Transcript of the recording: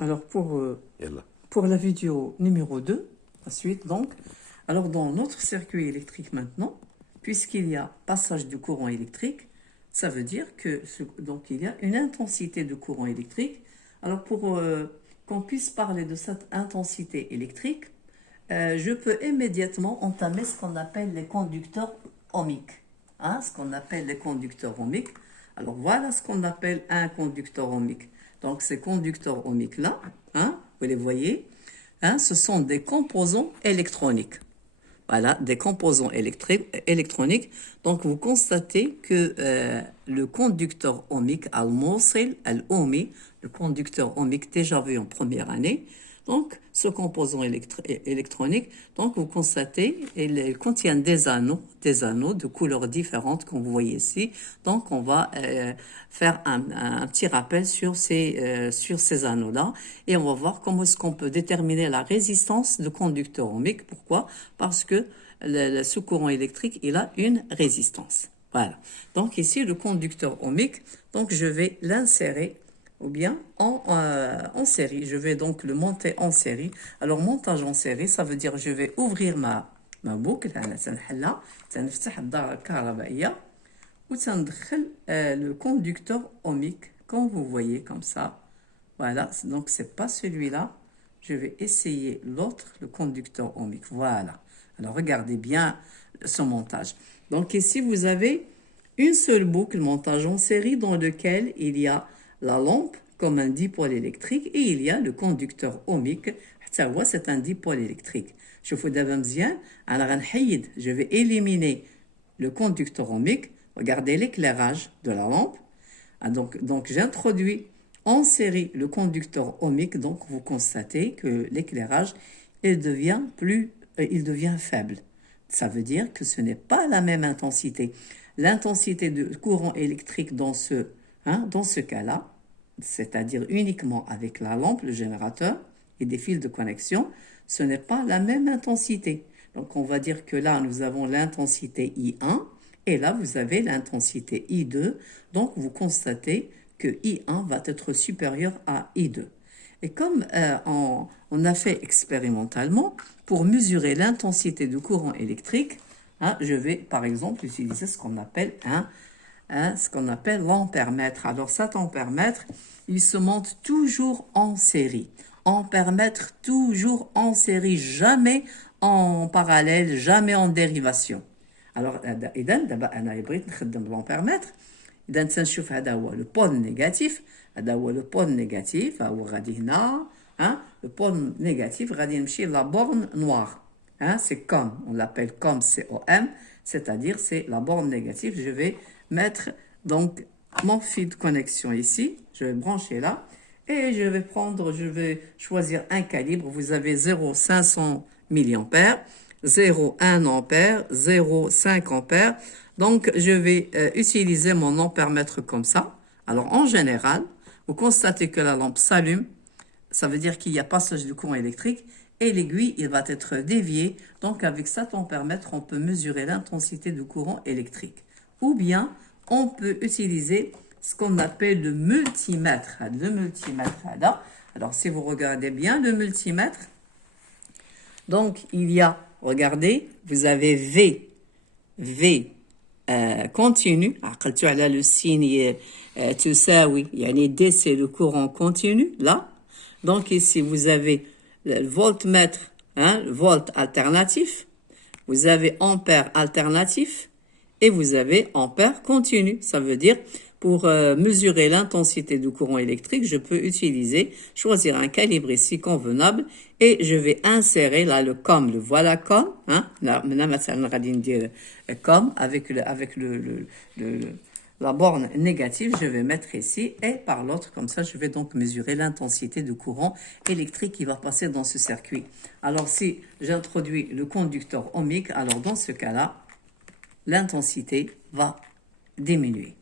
Alors, يلا. pour la vidéo numéro 2, ensuite, donc, alors dans notre circuit électrique maintenant, puisqu'il y a passage du courant électrique, ça veut dire que donc il y a une intensité de courant électrique. Alors pour qu'on puisse parler de cette intensité électrique, je peux immédiatement entamer ce qu'on appelle les conducteurs ohmiques. Hein, ce qu'on appelle les conducteurs ohmiques. Alors voilà ce qu'on appelle un conducteur ohmique. Donc ces conducteurs ohmiques-là, hein, vous les voyez, hein, ce sont des composants électroniques. Voilà, des composants électroniques. Donc, vous constatez que le conducteur ohmique, al-Mosil, al-Ohmi, le conducteur ohmique déjà vu en première année, donc ce composant électronique, donc vous constatez, il contient des anneaux de couleurs différentes comme vous voyez ici. Donc, on va faire un petit rappel sur ces anneaux-là et on va voir comment est-ce qu'on peut déterminer la résistance de conducteur ohmique. Pourquoi? Parce que ce courant électrique, il a une résistance. Voilà. Donc ici, le conducteur ohmique, donc je vais l'insérer ou bien en série. Je vais donc le monter en série. Alors, montage en série, ça veut dire je vais ouvrir ma boucle. وتندخل le conducteur ohmique, comme vous voyez, comme ça. Voilà, donc c'est pas celui-là. Je vais essayer l'autre, le conducteur ohmique. Voilà. Alors, regardez bien ce montage. Donc, ici, vous avez une seule boucle, montage en série, dans lequel il y a la lampe comme un dipôle électrique et il y a le conducteur ohmique. C'est un dipôle électrique. شوفوا دابا مزيان انا غنحيد je vais éliminer le conducteur ohmique. Regardez l'éclairage de la lampe. Ah, donc j'introduis en série le conducteur ohmique. Donc vous constatez que l'éclairage il devient faible. Ça veut dire que ce n'est pas la même intensité. L'intensité de courant électrique dans ce cas-là, c'est-à-dire uniquement avec la lampe, le générateur et des fils de connexion, ce n'est pas la même intensité. Donc on va dire que là, nous avons l'intensité I1 et là, vous avez l'intensité I2. Donc vous constatez que I1 va être supérieur à I2. Et comme on a fait expérimentalement, pour mesurer l'intensité du courant électrique, hein, je vais par exemple utiliser ce qu'on appelle l'ampèremètre. Alors cet ampèremètre, il se monte toujours en série. Ampèremètre toujours en série, jamais en parallèle, jamais en dérivation. Alors, إذا دابا أنا بغيت نخدم l'ampèremètre. إذا تنشوف هذا هو le pôle négatif. هذا هو le pôle négatif. ها هو غادي هنا. Hein, le pôle négatif, غادي نمشي la borne noire. Hein, c'est comme, on l'appelle comme COM, c'est-à-dire c'est la borne négative. Je vais mettre donc mon fil de connexion ici. Je vais brancher là. Et je vais choisir un calibre. Vous avez 0,500 milliampères, 0,1 ampère, 0,5 ampère. Donc, je vais utiliser mon ampèremètre comme ça. Alors, en général, vous constatez que la lampe s'allume. Ça veut dire qu'il y a passage du courant électrique et l'aiguille, il va être dévié. Donc, avec cet ampèremètre, on peut mesurer l'intensité du courant électrique. Ou bien, on peut utiliser ce qu'on appelle le multimètre. Le multimètre, là. Alors, si vous regardez bien le multimètre, donc, il y a, regardez, vous avez V continu. عقلتوا على le signe تساوي يعني D c'est le courant continu là. Donc ici vous avez le voltmètre, hein, le volt alternatif, vous avez ampère alternatif et vous avez ampère continu. Ça veut dire pour mesurer l'intensité du courant électrique, je peux choisir un calibre ici convenable et je vais insérer là le COM, le voilà COM, hein, là, maintenant, COM avec la borne négative, je vais mettre ici et par l'autre, comme ça, je vais donc mesurer l'intensité du courant électrique qui va passer dans ce circuit. Alors, si j'introduis le conducteur ohmique, alors dans ce cas-là, l'intensité va diminuer.